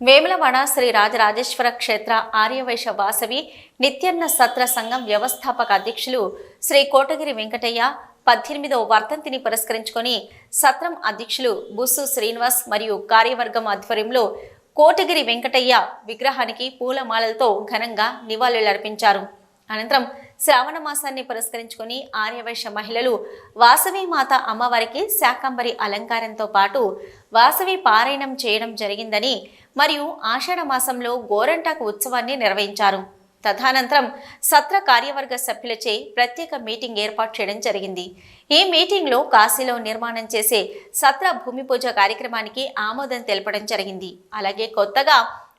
వేములవాడ శ్రీ రాజరాజేశ్వర క్షేత్ర ఆర్యవైశ్య వాసవి నిత్యన్న సత్ర సంఘం వ్యవస్థాపక అధ్యక్షులు శ్రీ కోటగిరి వెంకటయ్య పద్దెనిమిదవ వర్ధంతిని పురస్కరించుకొని సత్రం అధ్యక్షులు బుస్సు శ్రీనివాస్ మరియు కార్యవర్గం ఆధ్వర్యంలో కోటగిరి వెంకటయ్య విగ్రహానికి పూలమాలలతో ఘనంగా నివాళులర్పించారు. అనంతరం శ్రావణ మాసాన్ని పురస్కరించుకొని ఆర్యవైశ్య మహిళలు వాసవి మాత అమ్మవారికి శాకంబరి అలంకారంతో పాటు వాసవి పారాయణం చేయడం జరిగిందని మరియు ఆషాఢ మాసంలో గోరంటాకు ఉత్సవాన్ని నిర్వహించారు. తదనంతరం సత్ర కార్యవర్గ సభ్యులచే ప్రత్యేక మీటింగ్ ఏర్పాటు చేయడం జరిగింది. ఈ మీటింగ్లో కాశీలో నిర్మాణం చేసే సత్ర భూమి పూజ కార్యక్రమానికి ఆమోదం తెలపడం జరిగింది. అలాగే కొత్తగా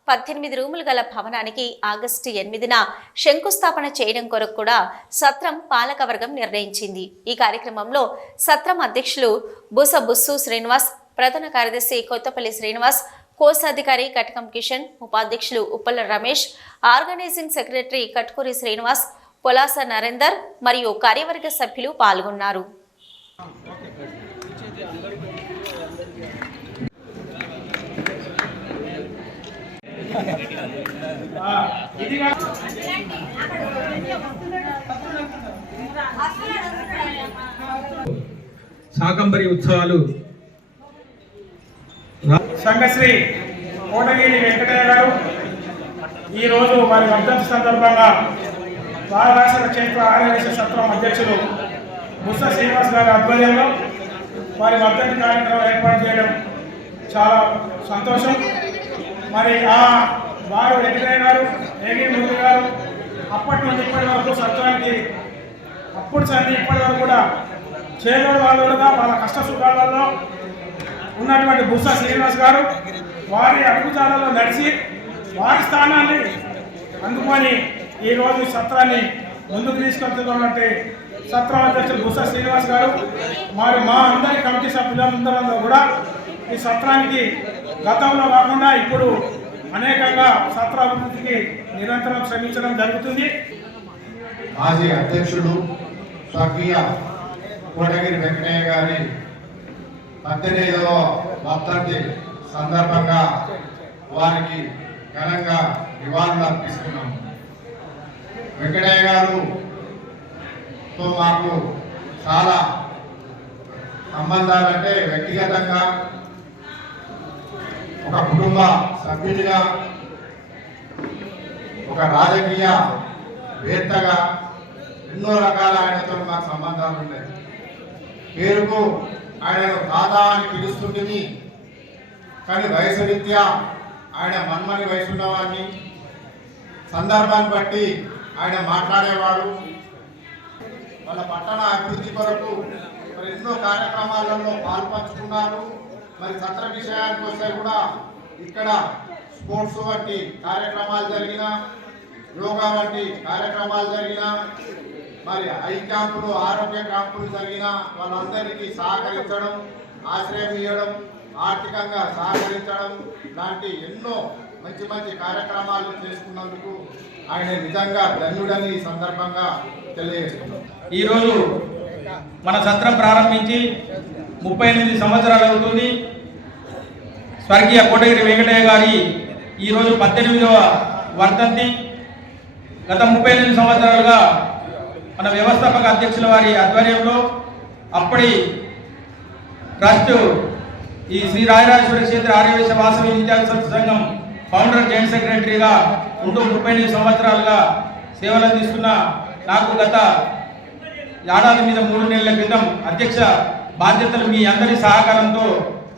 పద్దెనిమిది రూములు గల భవనానికి ఆగస్టు ఎనిమిదిన శంకుస్థాపన చేయడం కొరకు కూడా సత్రం పాలకవర్గం నిర్ణయించింది. ఈ కార్యక్రమంలో సత్రం అధ్యక్షులు బుస బుస్సు శ్రీనివాస్ ప్రధాన కార్యదర్శి కొత్తపల్లి శ్రీనివాస్ కోశాధికారి కటకం కిషన్ ఉపాధ్యక్షులు ఉప్పల రమేష్ ఆర్గనైజింగ్ సెక్రటరీ కట్కూరి శ్రీనివాస్ పొలాస నరేందర్ మరియు కార్యవర్గ సభ్యులు పాల్గొన్నారు. శాకంబరి ఉత్సవాలు సంఘశ్రీ కోటగిరి వెంకటయ్య గారు. ఈరోజు వారి వర్ధంతి సందర్భంగా వారణాసి క్షేత్ర ఆర్యవేశ సత్రం అధ్యక్షులు బుస్స శ్రీనివాస్ గారి ఆధ్వర్యంలో వారి వర్ధంతి కార్యక్రమం ఏర్పాటు చేయడం చాలా సంతోషం. మరి ఆ వారు వెంకటయ్య గారు ఏగి మురుగు గారు అప్పటి నుండి ఇప్పటి వరకు సత్రానికి అప్పుడు సంది ఇప్పటి వరకు కూడా చేదోడు వాళ్ళుగా వాళ్ళ కష్ట సుఖాలలో ఉన్నటువంటి బుస్స శ్రీనివాస్ గారు వారి అడుగుజాడలో నడిచి వారి స్థానాన్ని అందుకొని ఈరోజు సత్రాన్ని ముందుకు తీసుకెళ్తున్నటువంటి సత్రం అధ్యక్షులు బుస్స శ్రీనివాస్ గారు మరి మా అందరి కమిటీ సభ్యులందరూ కూడా ఈ సత్రానికి గతంలో కాకుండా ఇప్పుడు అనేకంగా సత్ర అభివృద్ధికి నిరంతరం శ్రమించడం జరుగుతుంది. మాజీ అధ్యక్షుడు స్వర్గీయ కోటగిరి వెంకయ్య గారి పద్దెనిమిదవ వర్ధంతి సందర్భంగా వారికి ఘనంగా నివాళులు అర్పిస్తున్నాం వెంకటయ్య గారుతో మాకు చాలా సంబంధాలంటే వ్యక్తిగతంగా ఒక కుటుంబ సభ్యుడిగా ఒక రాజకీయ వేత్తగా ఎన్నో రకాల ఆయనతో మాకు సంబంధాలు ఉన్నాయి. పేరుకు ఆయనను తాత అని పిలుస్తుంటుంది. కానీ వయసు రీత్యా ఆయన మన్మని వయసు ఉన్నవాడిని సందర్భాన్ని బట్టి ఆయన మాట్లాడేవాడు. వాళ్ళ పట్టణ అభివృద్ధి కొరకు మరి ఎన్నో కార్యక్రమాలలో పాల్పంచుకున్నారు. మరి సత్ర విషయానికి వస్తే కూడా ఇక్కడ స్పోర్ట్స్ వంటి కార్యక్రమాలు జరిగిన యోగా వంటి కార్యక్రమాలు జరిగిన మరి ఐ క్యాంపులు ఆరోగ్య క్యాంపులు జరిగిన వాళ్ళందరికీ సహకరించడం ఆశ్రయం ఇవ్వడం ఆర్థికంగా సహకరించడం లాంటి ఎన్నో మంచి మంచి కార్యక్రమాలు చేసుకున్నందుకు ఆయన నిజంగా ధన్యుడని ఈ సందర్భంగా తెలియజేస్తున్నాం. ఈరోజు మన సత్రం ప్రారంభించి ముప్పై ఎనిమిది సంవత్సరాలు అవుతుంది. స్వర్గీయ కోటగిరి వెంకటయ్య గారి ఈరోజు పద్దెనిమిదవ వర్ధంతి. గత ముప్పై ఎనిమిది సంవత్సరాలుగా మన వ్యవస్థాపక అధ్యక్షుల వారి ఆధ్వర్యంలో అప్పటి ట్రస్ట్ ఈ శ్రీ రాజరాజేశ్వర క్షేత్ర ఆర్యవేశ వాసవి విద్యాసంస్థ సంఘం ఫౌండర్ జాయింట్ సెక్రటరీగా ఉంటూ ముప్పై ఎనిమిది సంవత్సరాలుగా సేవలు అందిస్తున్న నాకు గత ఏడాది మీద మూడు నెలల క్రితం అధ్యక్ష బాధ్యతలు మీ అందరి సహకారంతో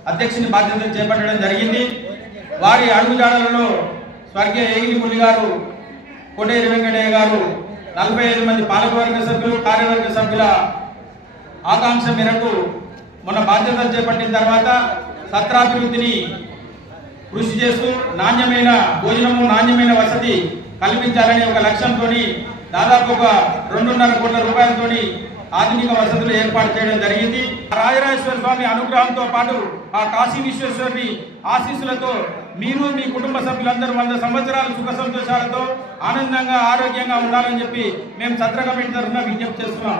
అధ్యక్షుని బాధ్యతలు చేపట్టడం జరిగింది. వారి అడుగుజాడలలో స్వర్గీయ ఏగిలి గారు కోటేరి వెంకటయ్య గారు నలభై ఐదు మంది పాలకవర్గ సభ్యులు కార్యవర్గ సభ్యుల ఆకాంక్ష మేరకు మన బాధ్యతలు చేపట్టిన తర్వాత సత్రాభివృద్ధిని కృషి చేస్తూ నాణ్యమైన భోజనము నాణ్యమైన వసతి కల్పించాలనే ఒక లక్ష్యంతో దాదాపు ఒక రెండున్నర కోట్ల రూపాయలతో ఆధునిక వసతులు ఏర్పాటు చేయడం జరిగింది. రాజరాజేశ్వర స్వామి అనుగ్రహంతో పాటు ఆ కాశీ విశ్వేశ్వరుని ఆశీస్సులతో మీరు మీ కుటుంబ సభ్యులందరూ వంద సంవత్సరాలు సుఖ సంతోషాలతో ఆనందంగా ఆరోగ్యంగా ఉండాలని చెప్పి మేము చంద్ర కమిటీ తరఫున విజ్ఞప్తి చేస్తున్నాం